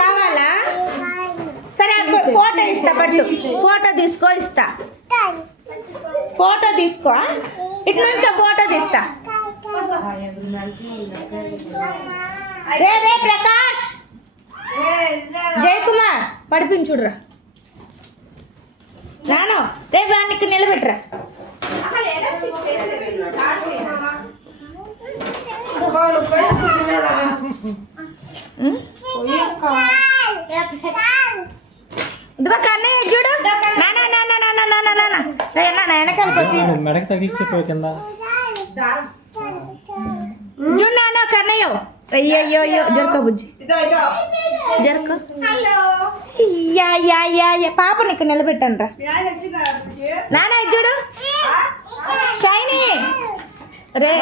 కావాలా? సరే ఫోటో ఇస్తా, పట్టు ఫోటో తీసుకో, ఇస్తా ఫోటో తీసుకో. ఇటు నుంచో ఫోటో తీస్తా. రే రే ప్రకాష్, జయకుమార్ పడిపించుడ్రా నాను. రే వానికి నిలబెట్టరా. ఇదిగో కన్నయ్య చూడు. నానా నానా నానా నానా నానా రే నాన్న వెనకాలకి వచ్చి మెడకి తగ్గించిపోయి కింద చూడు నాన్న కన్నయ్య. అయ్యో అయ్యో జరుకో బుజ్జి, జరుకో. యా యా యా యా పాపని ఇక్కడ నిలబెట్టండి రా నాన్న. ఇది చూడు షైనీ రే.